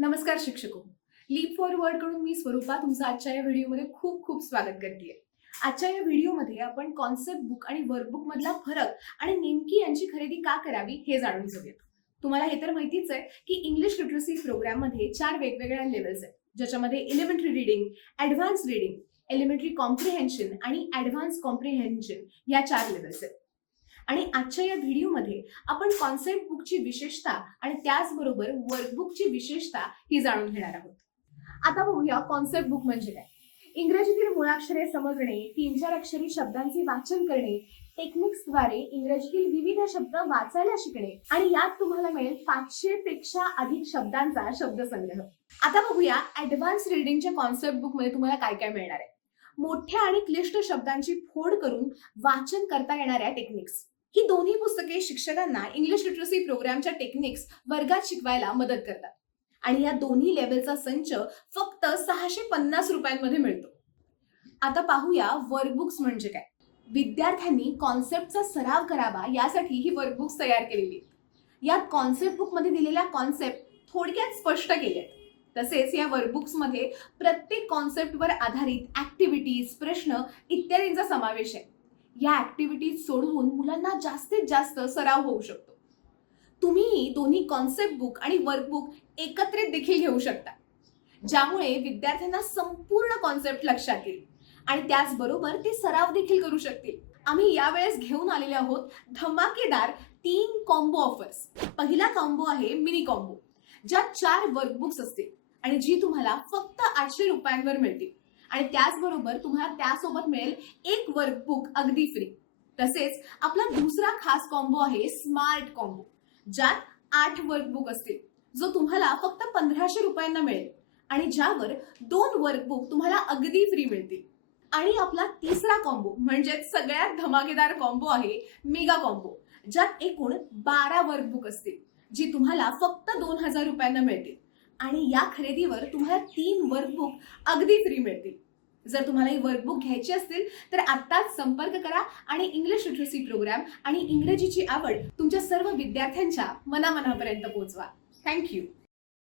नमस्कार शिक्षको. Leaf forward कडून मी स्वरूपा तुमचं आजच्या या व्हिडिओमध्ये खूप खूप स्वागत करते. आजच्या या व्हिडिओमध्ये आपण कॉन्सेप्ट बुक आणि वर्कबुक मधला फरक आणि नेमकी यांची खरेदी का करावी हे जाणून घेऊयात. तुम्हाला हे तर माहितीच आहे की इंग्लिश लिटरसी प्रोग्राम मध्ये 4 वेगवेगळ्या लेवल्स आहेत, ज्याच्यामध्ये elementary reading, advance reading, elementary comprehension आणि ॲडव्हान्स कॉम्प्रिहेन्शन या 4 लेवल्स आहेत. आणि आजच्या या व्हिडिओमध्ये आपण कॉन्सेप्ट बुकची विशेषता आणि त्याचबरोबर वर्कबुकची विशेषता ही जाणून घेणार आहोत. आता बघूया कॉन्सेप्ट बुक म्हणजे काय. इंग्रजीतील मुळाक्षरे समजणे, 3-4 अक्षरी शब्दांचे वाचन करणे, टेक्निक्सद्वारे इंग्रजीतील विविध शब्द वाचायला शिकणे आणि यात तुम्हाला मिळेल 500 पेक्षा अधिक शब्दांचा शब्दसंग्रह. आता बघूया ॲडव्हान्स रीडिंगच्या कॉन्सेप्ट बुक मध्ये तुम्हाला काय काय मिळणार आहे. मोठ्या आणि क्लिष्ट शब्दांची फोड करून वाचन करता येणाऱ्या टेक्निक्स. ही दोन्ही पुस्तके शिक्षकांना इंग्लिश लिटरसी प्रोग्रामच्या टेक्निक्स वर्गात शिकवायला मदत करतात आणि या दोन्ही लेवलचा संच फक्त 650 रुपयांमध्ये मिळतो. आता पाहूया वर्कबुक्स म्हणजे काय. विद्यार्थ्यांनी कॉन्सेप्टचा सराव करावा यासाठी ही वर्कबुक्स तयार केलेली आहेत. यात कॉन्सेप्ट बुक मध्ये दिलेल्या कॉन्सेप्ट थोडक्यात स्पष्ट केल्या आहेत. तसेच या वर्कबुक्स मध्ये प्रत्येक कॉन्सेप्टवर आधारित ऍक्टिव्हिटीज, प्रश्न इत्यादींचा समावेश आहे. या ऍक्टिव्हिटीज सोडवून मुलांना जास्तीत जास्त सराव होऊ शकतो. तुम्ही दोन्ही कॉन्सेप्ट बुक आणि वर्कबुक एकत्रित देखील घेऊ शकता, ज्यामुळे विद्यार्थ्यांना संपूर्ण कॉन्सेप्ट लक्षात येईल आणि त्याचबरोबर ते सराव देखील करू शकतील. आम्ही यावेळेस घेऊन आलेले आहोत धमाकेदार 3 कॉम्बो ऑफर्स. पहिला कॉम्बो आहे मिनी कॉम्बो, ज्यात 4 वर्कबुक्स असतील आणि जी तुम्हाला फक्त 800 रुपयांवर मिळतील आणि त्याचबरोबर तुम्हाला त्यासोबत मिळेल एक वर्कबुक अगदी फ्री. तसेच आपला दुसरा खास कॉम्बो आहे स्मार्ट कॉम्बो, ज्यात 8 वर्कबुक असतील, जो तुम्हाला फक्त 1500 रुपयांना मिळेल आणि ज्यावर 2 वर्कबुक तुम्हाला अगदी फ्री मिळतील. आणि आपला तिसरा कॉम्बो म्हणजे सगळ्यात धमाकेदार कॉम्बो आहे मेगा कॉम्बो, ज्यात एकूण 12 वर्कबुक असतील, जी तुम्हाला फक्त 2000 रुपयांना मिळतील आणि या खरेदीवर तुम्हाला 3 वर्कबुक अगदी फ्री मिळतील. जर तुम्हाला ही वर्कबुक घ्यायची असतील तर आत्ताच संपर्क करा आणि इंग्लिश लिटरसी प्रोग्राम आणि इंग्रजीची आवड तुमच्या सर्व विद्यार्थ्यांच्या मनामनापर्यंत पोहोचवा. थँक्यू.